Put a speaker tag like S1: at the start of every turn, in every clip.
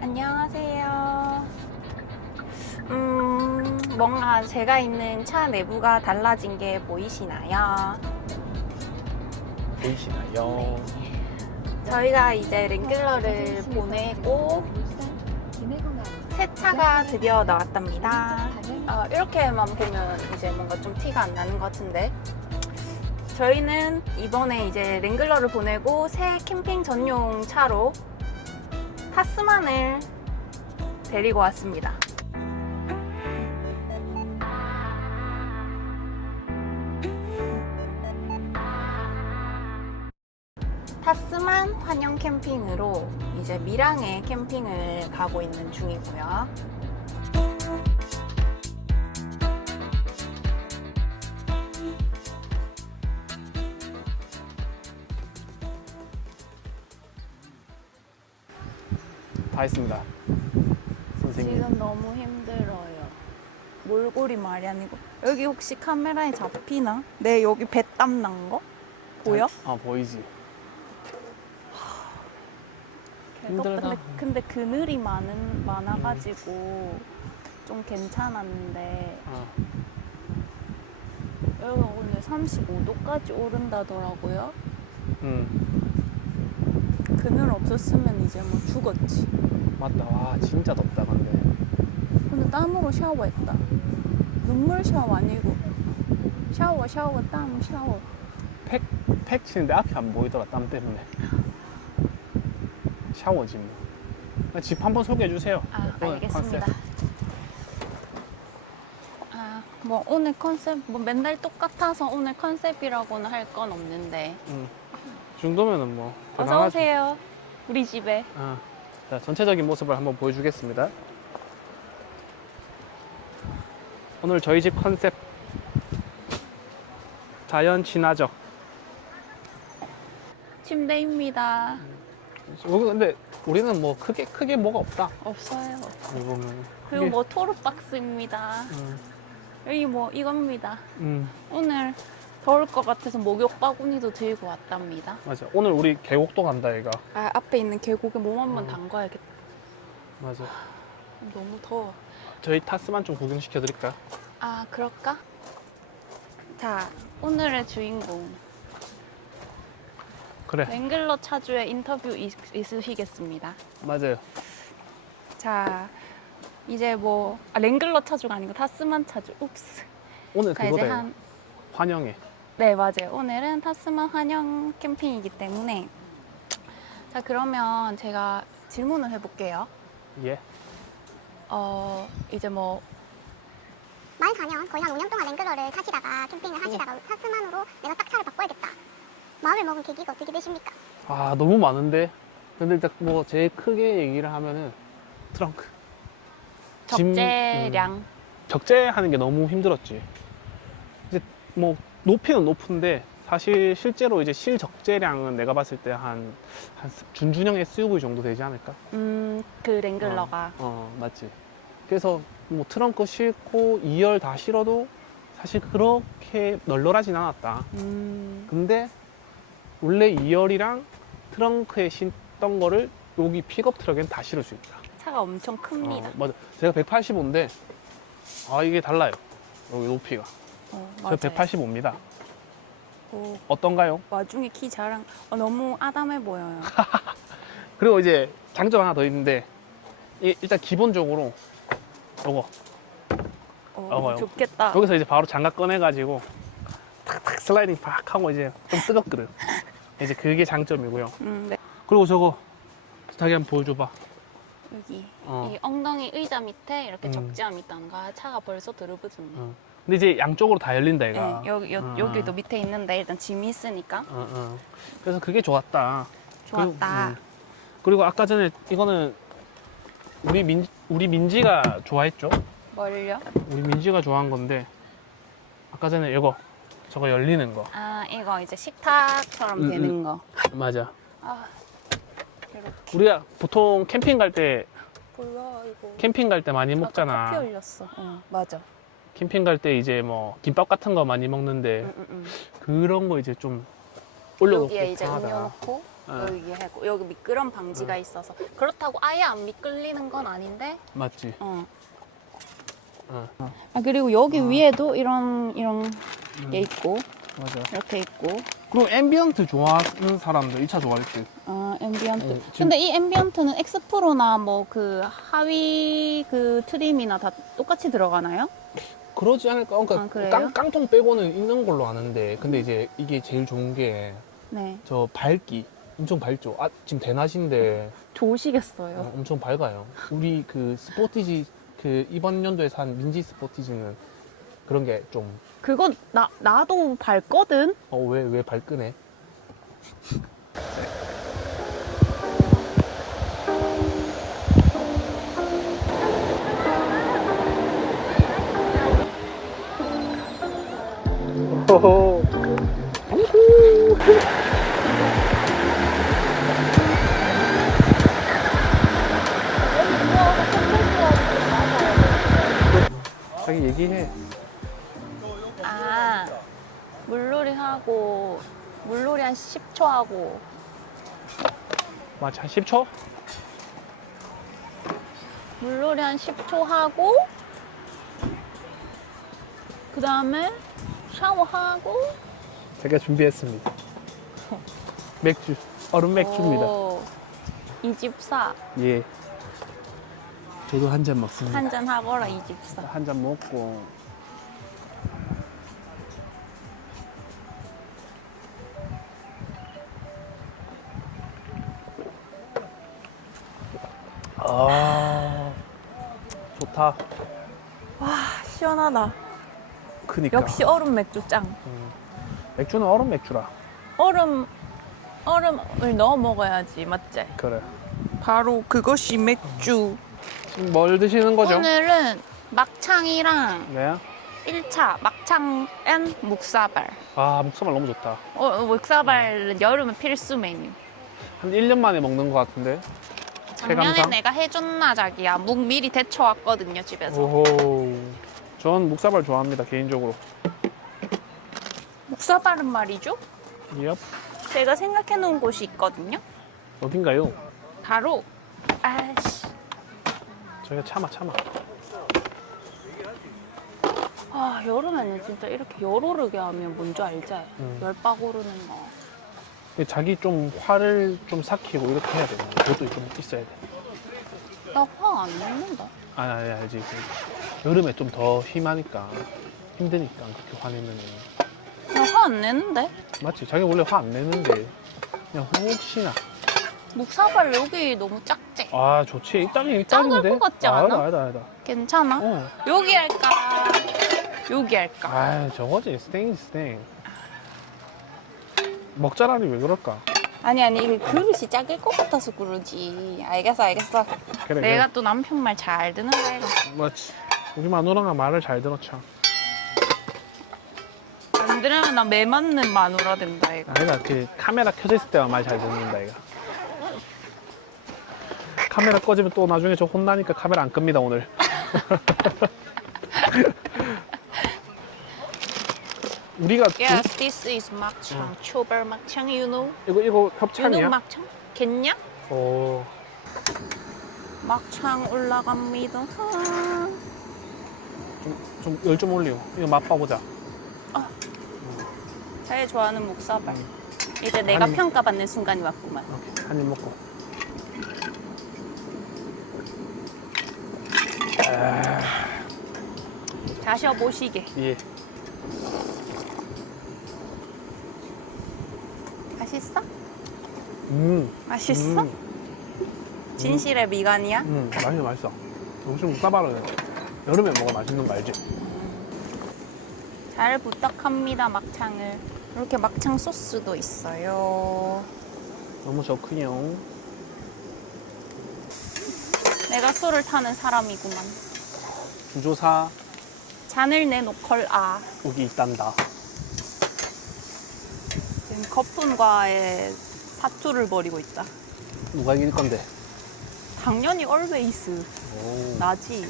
S1: 안녕하세요. 음, 뭔가 제가 있는 차 내부가 달라진 게 보이시나요?
S2: 보이시나요?
S1: 저희가 이제 랭글러를 보내고 새 차가 드디어 나왔답니다. 어, 이렇게만 보면 이제 뭔가 좀 티가 안 나는 것 같은데 저희는 이번에 이제 랭글러를 보내고 새 캠핑 전용 차로 타스만을 데리고 왔습니다. 타스만 환영 캠핑으로 이제 밀양에 캠핑을 가고 있는 중이고요.
S2: 다 했습니다. 선생님.
S1: 지금 너무 힘들어요. 몰골이 말이 아니고 여기 혹시 카메라에 잡히나? 내 여기 배땀 난 거? 보여?
S2: 아 보이지.
S1: 계속
S2: 힘들다.
S1: 근데, 근데 그늘이 많은 많아가지고 좀 괜찮았는데
S2: 아,
S1: 여기가 오늘 35도까지 오른다더라고요.
S2: 음
S1: 그늘 없었으면 이제 뭐 죽었지.
S2: 맞다. 와 진짜 덥다 근데.
S1: 근데 땀으로 샤워했다. 눈물 샤워 아니고 샤워 샤워 땀 샤워.
S2: 팩 치는데 앞이 안 보이더라 땀 때문에. 샤워지 뭐. 집 한번 소개해 주세요.
S1: 아
S2: 오늘
S1: 알겠습니다.
S2: 컨셉.
S1: 아 뭐 오늘 컨셉 뭐 맨날 똑같아서 오늘 컨셉이라고는 할 건 없는데
S2: 음. 이 정도면은 뭐.
S1: 어서
S2: 대단하죠.
S1: 오세요 우리 집에.
S2: 아, 자 전체적인 모습을 한번 보여주겠습니다. 오늘 저희 집 컨셉 자연 친화적.
S1: 침대입니다.
S2: 여기 근데 우리는 뭐 크게 크게 뭐가 없다.
S1: 없어요.
S2: 여기 보면.
S1: 그리고 뭐 토르 박스입니다.
S2: 음,
S1: 여기 뭐 이겁니다.
S2: 음,
S1: 오늘 더울 것 같아서 목욕 바구니도 들고 왔답니다.
S2: 맞아. 오늘 우리 계곡도 간다 얘가.
S1: 아 앞에 있는 계곡에 몸 한번
S2: 음.
S1: 담가야겠다.
S2: 맞아.
S1: 너무 더워.
S2: 저희 타스만 좀 구경시켜 드릴까?
S1: 아 그럴까? 자 오늘의 주인공
S2: 그래.
S1: 랭글러 차주의 인터뷰 있, 있으시겠습니다.
S2: 맞아요.
S1: 자 이제 뭐 아, 랭글러 차주가 아니고 타스만 차주. уп스.
S2: 오늘
S1: 자 이제
S2: 그거다.
S1: 한
S2: 환영해.
S1: 네, 맞아요. 오늘은 타스만 환영 캠핑이기 때문에. 자, 그러면 제가 질문을 해볼게요.
S2: 예.
S1: 어, 이제 뭐,
S3: 만 4년 거의 한 5년 동안 랭글러를 타시다가 캠핑을 하시다가 타스만으로 내가 딱 차를 바꿔야겠다 마음을 먹은 계기가 어떻게 되십니까?
S2: 아 너무 많은데. 근데 일단 뭐 제일 크게 얘기를 하면은 트렁크. 짐,
S1: 적재량.
S2: 음, 적재하는 게 너무 힘들었지. 이제 뭐 높이는 높은데 사실 실제로 이제 실적재량은 내가 봤을 때 한 한 준준형 SUV 정도 되지 않을까?
S1: 음, 그 랭글러가.
S2: 어 맞지. 그래서 뭐 트렁크 싣고 2열 다 실어도 사실 그렇게 널널하진 않았다.
S1: 음,
S2: 근데 원래 2열이랑 트렁크에 싣던 거를 여기 픽업 트럭엔 다 실을 수 있다.
S1: 차가 엄청 큽니다.
S2: 어, 맞아. 제가 185인데 아 이게 달라요. 여기 높이가.
S1: 어,
S2: 저
S1: 맞아요.
S2: 185입니다.
S1: 오,
S2: 어떤가요?
S1: 와중에 키 자랑. 어, 너무 아담해 보여요.
S2: 그리고 이제 장점 하나 더 있는데 이- 일단 기본적으로 요거
S1: 어,
S2: 어머요.
S1: 좋겠다.
S2: 여기서 이제 바로 장갑 꺼내가지고 탁탁 슬라이딩 팍 하고 이제 좀 뜨겁거든. 이제 그게 장점이고요.
S1: 음, 네.
S2: 그리고 저거 자기 한번 보여줘봐.
S1: 여기.
S2: 어.
S1: 이 엉덩이 의자 밑에 이렇게
S2: 음.
S1: 적재함이 있다는 거 차가 벌써 들어붙었네.
S2: 어. 근데 이제 양쪽으로 다 열린다 얘가.
S1: 네, 여기, 여,
S2: 어,
S1: 여기도
S2: 어.
S1: 밑에 있는데 일단 짐이 있으니까
S2: 어, 어. 그래서 그게 좋았다.
S1: 좋았다.
S2: 그리고, 음. 그리고 아까 전에 이거는 우리 민 우리 민지가 좋아했죠.
S1: 뭘요?
S2: 우리 민지가 좋아한 건데 아까 전에 이거 저거 열리는 거.
S1: 아 이거 이제 식탁처럼
S2: 음,
S1: 되는 거.
S2: 맞아.
S1: 아 이렇게
S2: 우리가 보통 캠핑 갈 때
S1: 몰라 이거.
S2: 캠핑 갈 때 많이
S1: 아까
S2: 먹잖아.
S1: 커피 올렸어. 응 맞아.
S2: 캠핑 갈 때 이제 뭐 김밥 같은 거 많이 먹는데
S1: 응, 응, 응.
S2: 그런 거 이제 좀 올려놓고
S1: 여기에 이제
S2: 하다.
S1: 음료 넣고
S2: 어.
S1: 여기 하고 여기 미끄럼 방지가 있어서 그렇다고 아예 안 미끌리는 건 아닌데.
S2: 맞지?
S1: 어.
S2: 어.
S1: 아 그리고 여기 위에도 이런 이런 게 있고
S2: 맞아.
S1: 이렇게 있고.
S2: 그럼 앰비언트 좋아하는 사람들 2차 좋아할지.
S1: 아 앰비언트.
S2: 어, 지금-
S1: 근데 이 앰비언트는 엑스프로나 뭐 그 하위 그 트림이나 다 똑같이 들어가나요?
S2: 그러지 않을까? 그러니까
S1: 아, 그래요?
S2: 깡, 깡통 빼고는 있는 걸로 아는데 근데 이제 이게 제일 좋은 게저
S1: 네.
S2: 밝기 엄청 밝죠. 아 지금 대낮인데
S1: 좋으시겠어요.
S2: 어, 엄청 밝아요. 우리 그 스포티지 그 이번 연도에 산 민지 스포티지는 그런 게좀어
S1: 그건 나 나도 밝거든.
S2: 왜왜 밝끄네? 호호. 자기 얘기해.
S1: 아 물놀이 하고 물놀이 한 10초 하고
S2: 맞아, 한 10초?
S1: 물놀이 한 10초 하고 그 다음에 샤워하고
S2: 제가 준비했습니다. 맥주, 얼음 맥주입니다.
S1: 오, 이집사
S2: 예. 저도 한 잔 먹습니다.
S1: 한 잔 하거라 이집사
S2: 한 잔 먹고. 아, 좋다.
S1: 시원하다
S2: 크니까.
S1: 역시 얼음 맥주 짱
S2: 음. 맥주는 얼음 맥주라.
S1: 얼음 얼음을 넣어 먹어야지 맞지?
S2: 그래.
S1: 바로 그것이 맥주
S2: 지금 뭘 드시는 거죠?
S1: 오늘은 막창이랑
S2: 네.
S1: 1차 막창 앤 묵사발
S2: 아, 목소리 너무 좋다.
S1: 어, 어, 묵사발은 여름에 필수 메뉴
S2: 한 1년 만에 먹는 것 같은데.
S1: 작년에
S2: 체감상?
S1: 내가 해줬나 자기야 묵 미리 데쳐왔거든요 집에서
S2: 오호. 전 묵사발 좋아합니다, 개인적으로.
S1: 묵사발은 말이죠
S2: 예.
S1: 제가 생각해 놓은 곳이 있거든요
S2: 어딘가요?
S1: 바로 아씨
S2: 저희가 참아, 참아.
S1: 아 여름에는 진짜 이렇게 열 오르게 하면 뭔지 알지?
S2: 음.
S1: 열박 오르는 거
S2: 자기 좀 화를 좀 삭히고 이렇게 해야 거 그것도 좀 있어야 돼.
S1: 나 화 안 냈는다
S2: 아니, 아니, 알지. 그 여름에 좀 더 심하니까. 힘드니까, 그렇게 화내면은.
S1: 나 화 안 내는데
S2: 맞지? 자기 원래 화 안 내는데. 그냥 혹시나.
S1: 묵사발 여기 너무 작지?
S2: 아, 좋지. 일단은
S1: 작을
S2: 일단인데.
S1: 것 같지 않아?
S2: 아니다, 아니다, 아니다.
S1: 괜찮아?
S2: 어.
S1: 여기 할까? 여기 할까?
S2: 아, 저거지. 스탱이 스탱. 먹자라니 왜 그럴까?
S1: 아니 아니 이게 그릇이 작을 것 같아서 그러지 알겠어 알겠어
S2: 그래,
S1: 내가 또 남편 말 잘 듣는 거야
S2: 그래. 맞지. 우리 마누라가 말을 잘 참.
S1: 안 들으면 나 매 맞는 마누라 된다 이거
S2: 아니다, 그 카메라 켜져 있을 때만 말 잘 듣는다, 이거. 카메라 꺼지면 또 나중에 저 혼나니까 카메라 안 끕니다, 오늘. 우리가
S1: Yes this is 막창 초벌 막창 you know?
S2: 이거 이거
S1: you know
S2: 협찬이야?
S1: 막창? 겠냐?
S2: 오,
S1: 막창 올라갑니다 아.
S2: 좀 열 좀 올리고 이거 맛봐보자.
S1: 제일 좋아하는 묵사발 이제 내가
S2: 아니.
S1: 평가받는 순간이 왔구만
S2: 오케이, 한입 먹고.
S1: 자셔보시게
S2: 예.
S1: 맛있어?
S2: 음.
S1: 맛있어?
S2: 음,
S1: 진실의 미간이야?
S2: 음, 맛있어, 맛있어. 음식 묵사발은 여름에 먹어 맛있는 거 알지?
S1: 잘 부탁합니다 막창을 이렇게 막창 소스도 있어요
S2: 너무 좋군요.
S1: 내가 술을 타는 사람이구만
S2: 주조사
S1: 잔을 내놓걸 아
S2: 여기 있단다.
S1: 지금 거품과의 사투를 벌이고 있다
S2: 누가 이길 건데?
S1: 당연히 얼웨이스
S2: 오,
S1: 나지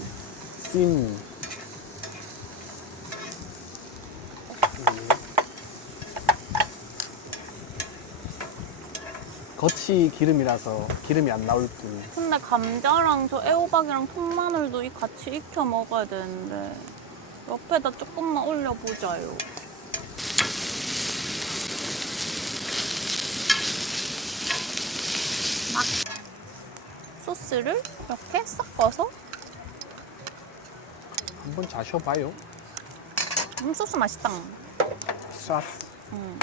S2: 씬. 겉이 기름이라서 기름이 안 나올 뿐.
S1: 근데 감자랑 저 애호박이랑 통마늘도 이 같이 익혀 먹어야 되는데 옆에다 조금만 올려보자요. 막 소스를 이렇게 섞어서
S2: 한번 자셔봐요.
S1: 음 소스 맛있다.
S2: 샤스.
S1: 음.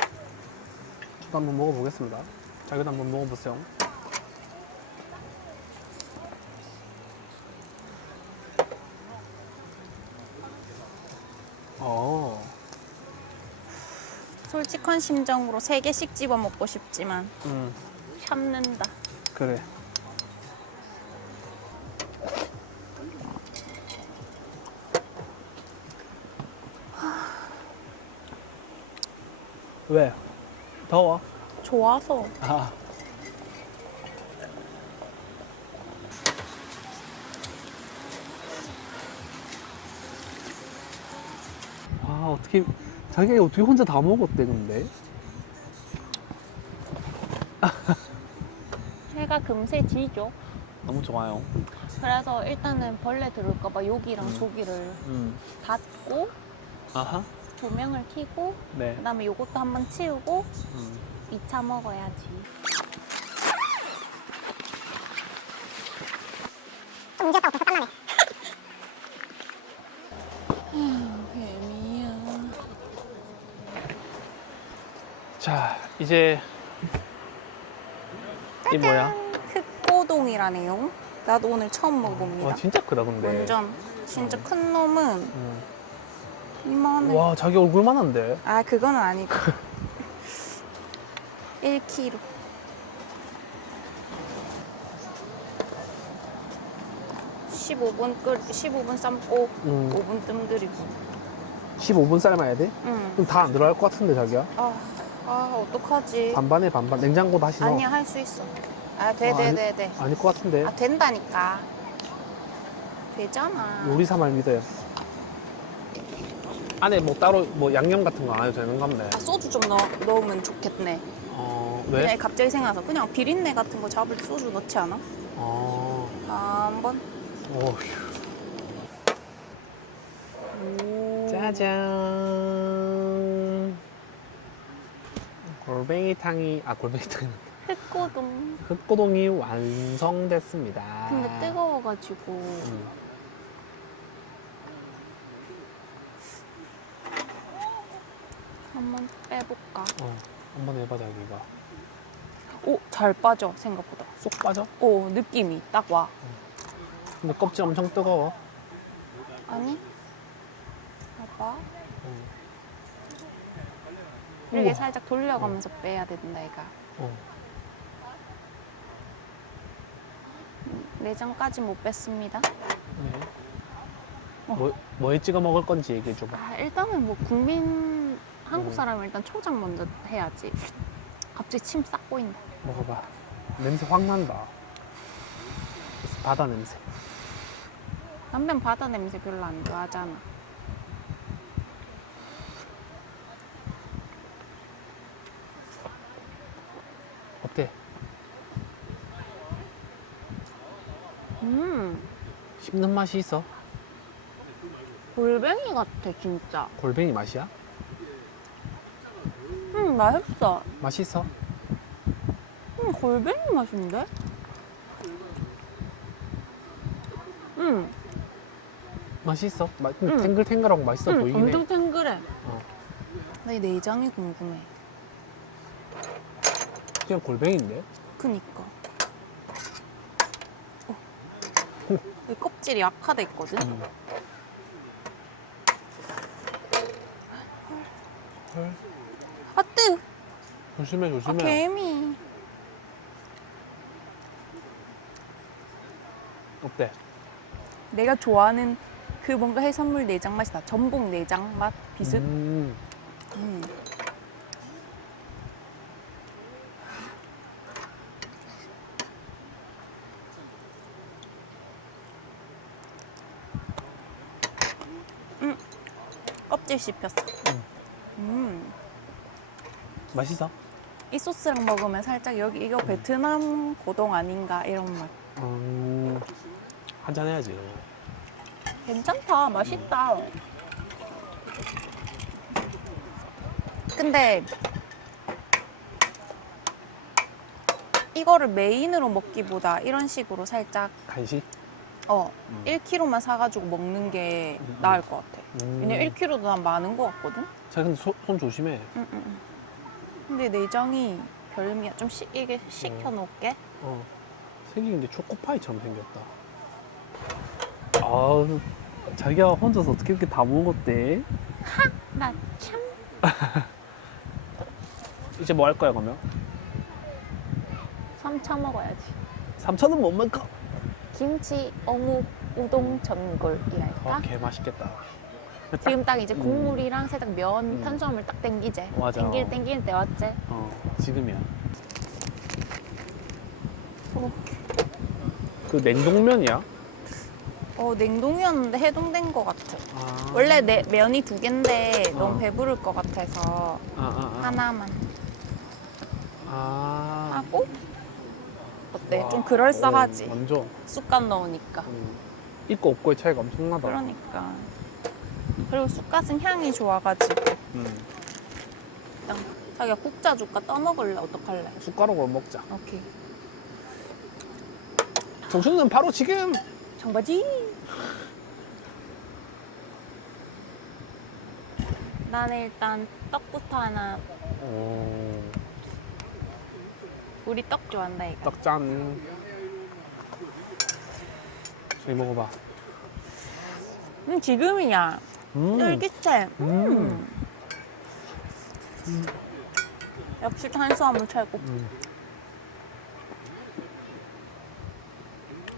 S2: 저도 한번 먹어보겠습니다. 자기도 한번 먹어보세요. 어,
S1: 솔직한 심정으로 세 개씩 집어 먹고 싶지만
S2: 음,
S1: 참는다.
S2: 그래. 왜? 더워?
S1: 좋아서
S2: 아. 아 어떻게 자기가 어떻게 혼자 다 먹었대 근데?
S1: 해가 금세 지죠.
S2: 너무 좋아요.
S1: 그래서 일단은 벌레 들을까봐 여기랑
S2: 음.
S1: 저기를
S2: 음.
S1: 닫고
S2: 아하.
S1: 조명을 켜고
S2: 네.
S1: 그다음에 요것도 한번 치우고
S2: 음.
S1: 2차 먹어야지.
S3: 좀 문제였다고 벌써 땀나네.
S1: 뱀이야.
S2: 자 이제 이 뭐야?
S1: 흑고동이라네요. 나도 오늘 처음 먹어봅니다.
S2: 와 진짜 크다 근데.
S1: 완전 진짜 큰 놈은
S2: 음.
S1: 이만해.
S2: 와 자기 얼굴만 한데.
S1: 아 그거는 아니고 1kg. (15분) 끓 15분 삶고
S2: 음.
S1: 5분 뜸 들이고
S2: 15분 삶아야 돼?
S1: 응.
S2: 그럼 다 안 들어갈 것 같은데 자기야?
S1: 아, 아 어떡하지
S2: 반반에 반반. 냉장고 다시 넣어.
S1: 아니야 할 수 있어 아돼
S2: 어,
S1: 돼
S2: 아니-
S1: 돼 돼
S2: 아닐 것 같은데.
S1: 아 된다니까 되잖아
S2: 요리사 말 믿어요. 안에 뭐 따로 뭐 양념 같은 거 안 해도 되는 건데.
S1: 아, 소주 좀 넣, 넣으면 좋겠네
S2: 어,
S1: 그냥
S2: 왜?
S1: 갑자기 생각나서 그냥 비린내 같은 거 잡을 소주 넣지 않아?
S2: 어,
S1: 아, 한번
S2: 오,
S1: 오.
S2: 짜잔. 골뱅이탕이, 아, 골뱅이탕이.
S1: 흑고동
S2: 흑고동이 완성됐습니다.
S1: 근데 뜨거워가지고
S2: 음.
S1: 빼볼까?
S2: 어, 한번 해봐, 자기가.
S1: 오, 잘 빠져 생각보다.
S2: 쏙 빠져?
S1: 오, 느낌이 딱 와.
S2: 근데 껍질 엄청 뜨거워.
S1: 아니? 봐봐.
S2: 어.
S1: 이렇게
S2: 우와.
S1: 살짝 돌려가면서 빼야 된다, 얘가.
S2: 어.
S1: 내장까지 못 뺐습니다.
S2: 네.
S1: 어.
S2: 뭐, 뭐에 찍어 먹을 건지 얘기해 줘봐.
S1: 아, 일단은 뭐 국민 한국
S2: 음.
S1: 사람은 일단 초장 먼저 해야지. 갑자기 침 싹 보인다.
S2: 먹어봐. 냄새 확 난다. 바다 냄새.
S1: 남편 바다 냄새 별로 안 좋아하잖아.
S2: 어때?
S1: 음,
S2: 씹는 맛이 있어?
S1: 골뱅이 같아 진짜.
S2: 골뱅이 맛이야?
S1: 음, 맛있어.
S2: 맛이 있어?
S1: 음, 골뱅이 맛인데? 음,
S2: 맛이 있어? 마,
S1: 응.
S2: 탱글탱글하고 맛있어
S1: 음,
S2: 보이긴 해.
S1: 엄청 탱글해.
S2: 어.
S1: 나 이 내장이 궁금해.
S2: 그냥 골뱅이인데?
S1: 그니까. 어. 이 껍질이 약하다 했거든?
S2: 음. 헐. 조심해
S1: 아,
S2: 조심해.
S1: 개미.
S2: 어때?
S1: 내가 좋아하는 그 뭔가 해산물 내장 맛이 나. 전복 내장 맛 비슷?
S2: 음.
S1: 음. 음. 껍질 씹혔어.
S2: 음.
S1: 음.
S2: 맛있어?
S1: 이 소스랑 먹으면 살짝 여기 이거 베트남 고동 아닌가 이런 맛.
S2: 음, 한잔 해야지.
S1: 괜찮다. 맛있다. 근데 이거를 메인으로 먹기보다 이런 식으로 살짝
S2: 간식?
S1: 어
S2: 음.
S1: 1kg만 사가지고 먹는 게
S2: 음, 음.
S1: 나을 것 같아.
S2: 음.
S1: 왜냐면 1kg도 난 많은 것 같거든.
S2: 자, 근데 소- 손 조심해.
S1: 응, 응, 응. 근데 내장이 별미야. 좀 시, 이게 식혀 놓을게.
S2: 어. 생긴 게 초코파이처럼 생겼다. 아, 자기가 혼자서 어떻게 이렇게 다 먹었대?
S1: 나 참.
S2: 이제 뭐 할 거야, 그러면?
S1: 삼차 먹어야지.
S2: 삼천은 못 먹어.
S1: 김치 어묵 우동 전골이랄까?
S2: 어, 개 맛있겠다.
S1: 지금 딱 이제
S2: 음.
S1: 국물이랑 살짝 면
S2: 음.
S1: 탄수화물 딱 땡기지.
S2: 맞아.
S1: 땡길 땡기는 때 왔지.
S2: 어, 지금이야.
S1: 그렇게.
S2: 그 냉동면이야?
S1: 어 냉동이었는데 해동된 것 같아.
S2: 아.
S1: 원래 내 면이 두 개인데
S2: 어.
S1: 너무 배부를 것 같아서
S2: 아, 아, 아.
S1: 하나만
S2: 아.
S1: 하고 어때?
S2: 와.
S1: 좀 그럴싸하지.
S2: 어, 완전.
S1: 쑥갓 넣으니까.
S2: 음. 있고 없고의 차이가 엄청나다.
S1: 그러니까. 그리고 쑥갓은 향이 좋아가지고
S2: 음.
S1: 일단 자기가 국자 줄까 떠먹을래? 어떡할래?
S2: 숟가락으로 먹자.
S1: 오케이.
S2: 정수는 바로 지금.
S1: 청바지. 나는 일단 떡부터 하나.
S2: 어,
S1: 우리 떡 좋아한다 이거.
S2: 떡짠. 저기 먹어봐.
S1: 음 지금이야.
S2: 음.
S1: 쫄깃해.
S2: 음.
S1: 음. 역시 탄수화물 최고.
S2: 음.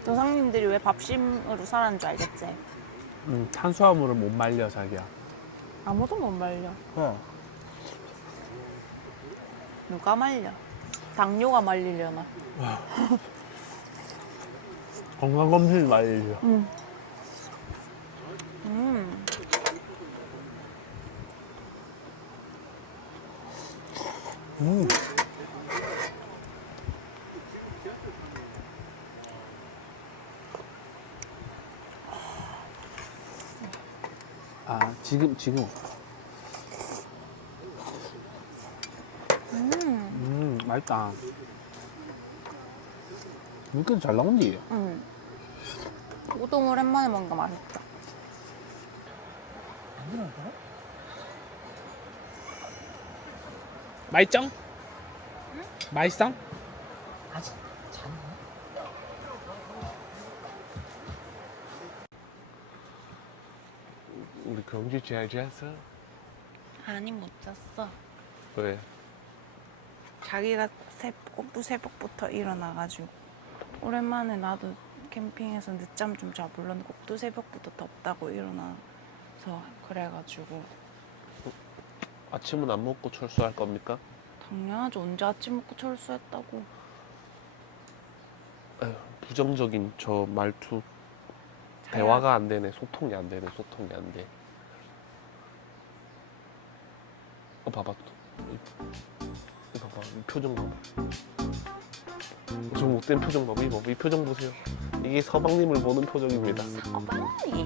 S1: 조상님들이 왜 밥심으로 살았는 줄 알겠지?
S2: 음, 탄수화물을 못 말려 자기야.
S1: 아무도 못 말려.
S2: 어.
S1: 누가 말려? 당뇨가 말리려나?
S2: 건강 검진 말려.
S1: 음. 음.
S2: 음. 아 지금 지금.
S1: 음.
S2: 음 맛있다. 왜 이렇게 잘 나온디?
S1: 음. 우동 오랜만에 먹는 거 맛있다.
S2: 맛있죠? 맛있어?
S4: 아직 잤나?
S2: 우리 경주 잘 잤어?
S1: 아니 못 잤어.
S2: 왜?
S1: 자기가 새, 꼭두 새벽부터 일어나가지고 오랜만에 나도 캠핑에서 늦잠 좀 자볼렀는데 꼭두 새벽부터 덥다고 일어나서 그래가지고
S5: 아침은 안 먹고 철수할 겁니까?
S1: 당연하지 언제 아침 먹고 철수했다고
S5: 에휴, 부정적인 저 말투 대화가 안 되네 소통이 안 되네 소통이 안 돼. 어 봐봐 또. 이- 이 봐봐 이 표정 봐봐. 저 못된 표정 봐봐 이 봐봐 이 표정 보세요. 이게 서방님을 보는 표정입니다.
S1: 어방이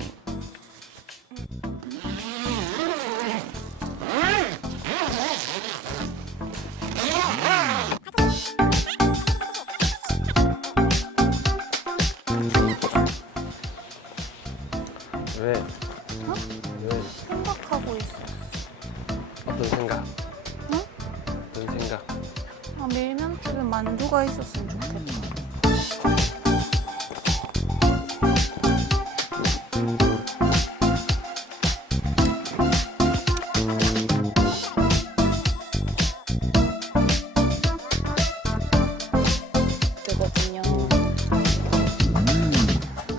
S1: 있었으면 좋겠다 되거든요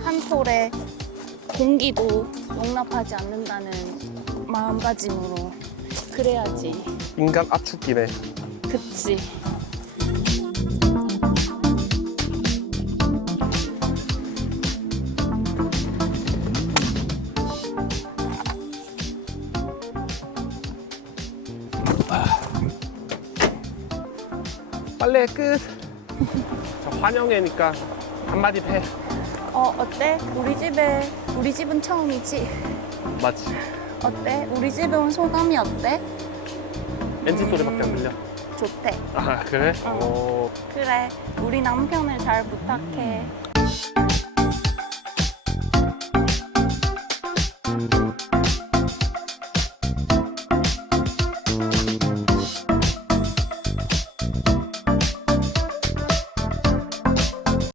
S1: 한 솔에 공기도 용납하지 않는다는 마음가짐으로 그래야지
S5: 인간 압축기네.
S1: 그치.
S2: 빨래 끝. 자, 환영회니까 한마디 해.
S1: 어 어때? 우리 집에 우리 집은 처음이지.
S2: 맞지?
S1: 어때? 우리 집에 온 소감이 어때?
S2: 엔진 소리밖에 안 들려.
S1: 좋대.
S2: 아 그래?
S1: 응.
S2: 어.
S1: 그래. 우리 남편을 잘 부탁해.